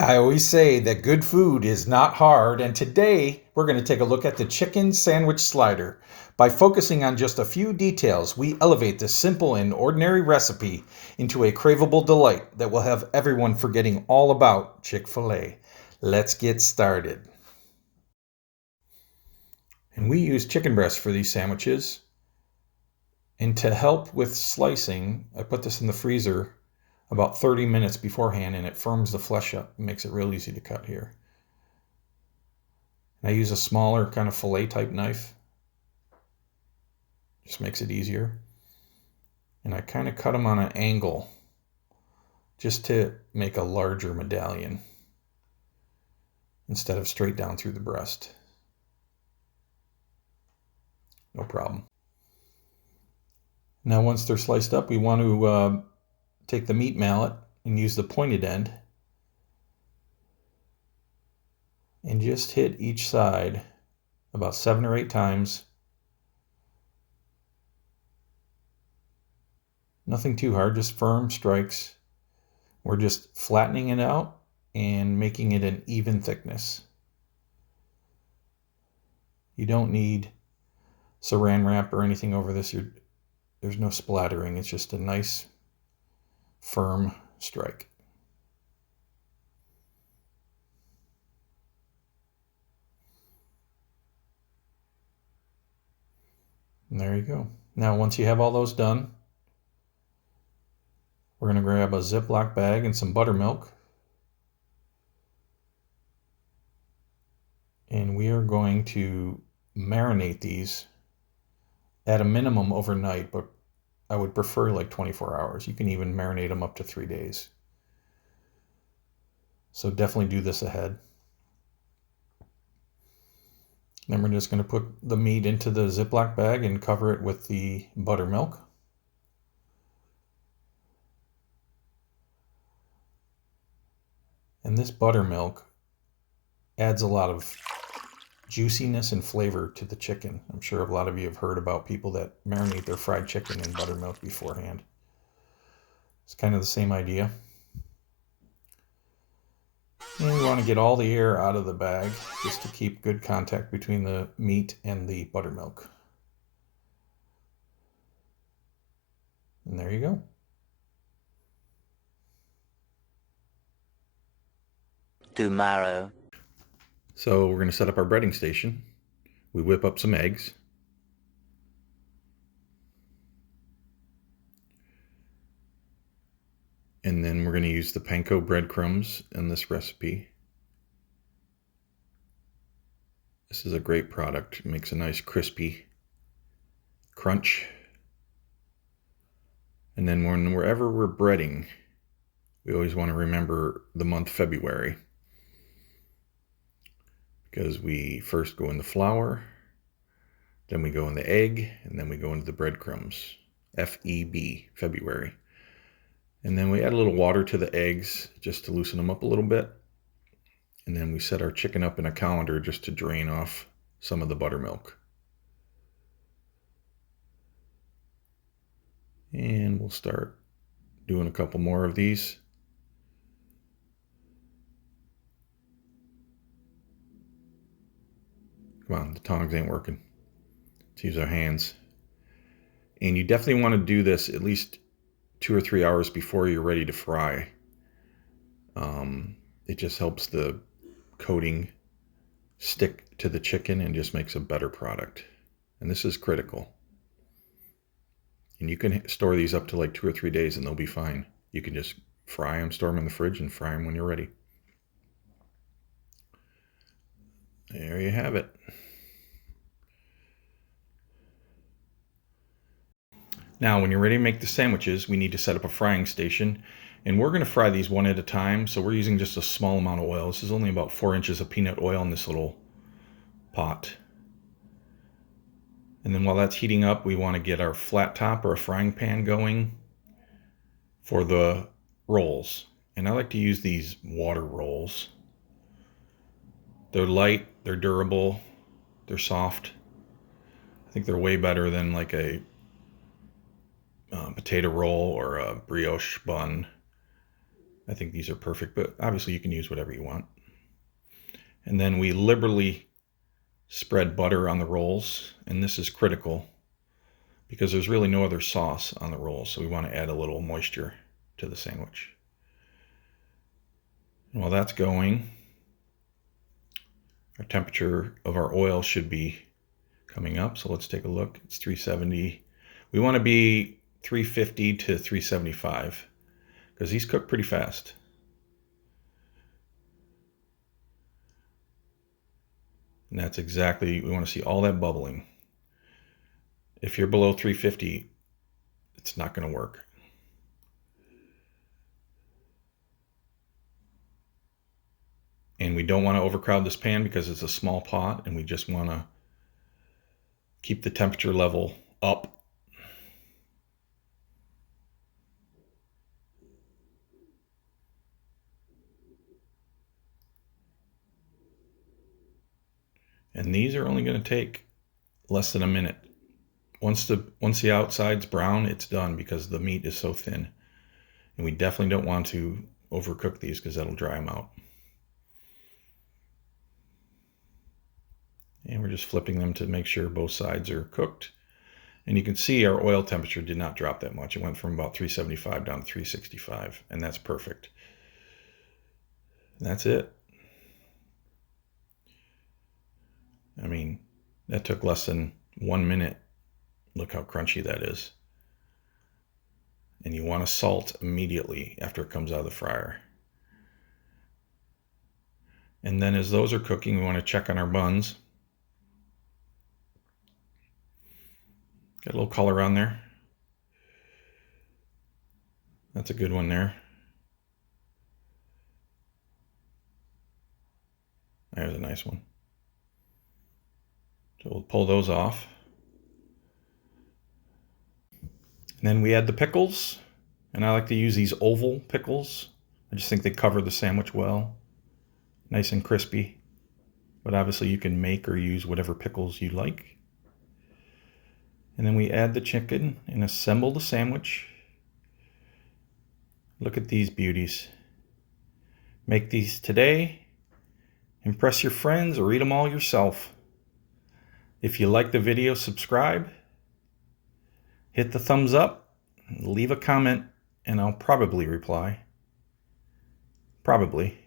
I always say that good food is not hard, and today we're going to take a look at the chicken sandwich slider. By focusing on just a few details, we elevate this simple and ordinary recipe into a craveable delight that will have everyone forgetting all about Chick Fil-A. Let's get started. And we use chicken breast for these sandwiches. And to help with slicing, I put this in the freezer about 30 minutes beforehand and it firms the flesh up and makes it real easy to cut here. I use a smaller kind of fillet type knife. Just makes it easier. And I kind of cut them on an angle just to make a larger medallion instead of straight down through the breast. No problem. Now once they're sliced up, we want to take the meat mallet and use the pointed end and just hit each side about 7 or 8 times. Nothing too hard, just firm strikes. We're just flattening it out and making it an even thickness. You don't need saran wrap or anything over this. There's no splattering. It's just a nice, firm strike. And there you go. Now, once you have all those done, we're going to grab a Ziploc bag and some buttermilk. And we are going to marinate these at a minimum overnight, but I would prefer like 24 hours. You can even marinate them up to 3 days. So definitely do this ahead. Then we're just going to put the meat into the Ziploc bag and cover it with the buttermilk. And this buttermilk adds a lot of juiciness and flavor to the chicken. I'm sure a lot of you have heard about people that marinate their fried chicken in buttermilk beforehand. It's kind of the same idea. And we want to get all the air out of the bag just to keep good contact between the meat and the buttermilk. And there you go. Tomorrow. So we're going to set up our breading station. We whip up some eggs. And then we're going to use the panko breadcrumbs in this recipe. This is a great product. It makes a nice crispy crunch. And then wherever we're breading, we always want to remember the month February, because we first go in the flour, then we go in the egg, and then we go into the breadcrumbs. F-E-B, February. And then we add a little water to the eggs just to loosen them up a little bit. And then we set our chicken up in a colander just to drain off some of the buttermilk. And we'll start doing a couple more of these. Come on, the tongs ain't working. Let's use our hands. And you definitely want to do this at least 2 or 3 hours before you're ready to fry. It just helps the coating stick to the chicken and just makes a better product. And this is critical. And you can store these up to like 2 or 3 days and they'll be fine. You can just fry them, store them in the fridge, and fry them when you're ready. There you have it. Now, when you're ready to make the sandwiches, we need to set up a frying station. And we're going to fry these one at a time. So we're using just a small amount of oil. This is only about 4 inches of peanut oil in this little pot. And then while that's heating up, we want to get our flat top or a frying pan going for the rolls. And I like to use these water rolls. They're light, they're durable, they're soft. I think they're way better than like a potato roll or a brioche bun. I think these are perfect, but obviously you can use whatever you want. And then we liberally spread butter on the rolls, and this is critical because there's really no other sauce on the rolls, so we want to add a little moisture to the sandwich. And while that's going, our temperature of our oil should be coming up, so let's take a look. It's 370. We want to be 350 to 375 because these cook pretty fast. And that's exactly, we want to see all that bubbling. If you're below 350, it's not going to work. And we don't want to overcrowd this pan because it's a small pot, and we just want to keep the temperature level up. And these are only going to take less than a minute. Once the outside's brown, it's done because the meat is so thin. And we definitely don't want to overcook these because that'll dry them out. And we're just flipping them to make sure both sides are cooked. And you can see our oil temperature did not drop that much. It went from about 375 down to 365, and that's perfect. And that's it. I mean, that took less than 1 minute. Look how crunchy that is. And you want to salt immediately after it comes out of the fryer. And then as those are cooking, we want to check on our buns. Got a little color on there. That's a good one there. There's a nice one. So we'll pull those off. And then we add the pickles. And I like to use these oval pickles. I just think they cover the sandwich well. Nice and crispy. But obviously you can make or use whatever pickles you like. And then we add the chicken and assemble the sandwich. Look at these beauties. Make these today. Impress your friends or eat them all yourself. If you like the video, subscribe. Hit the thumbs up. Leave a comment and I'll probably reply. Probably.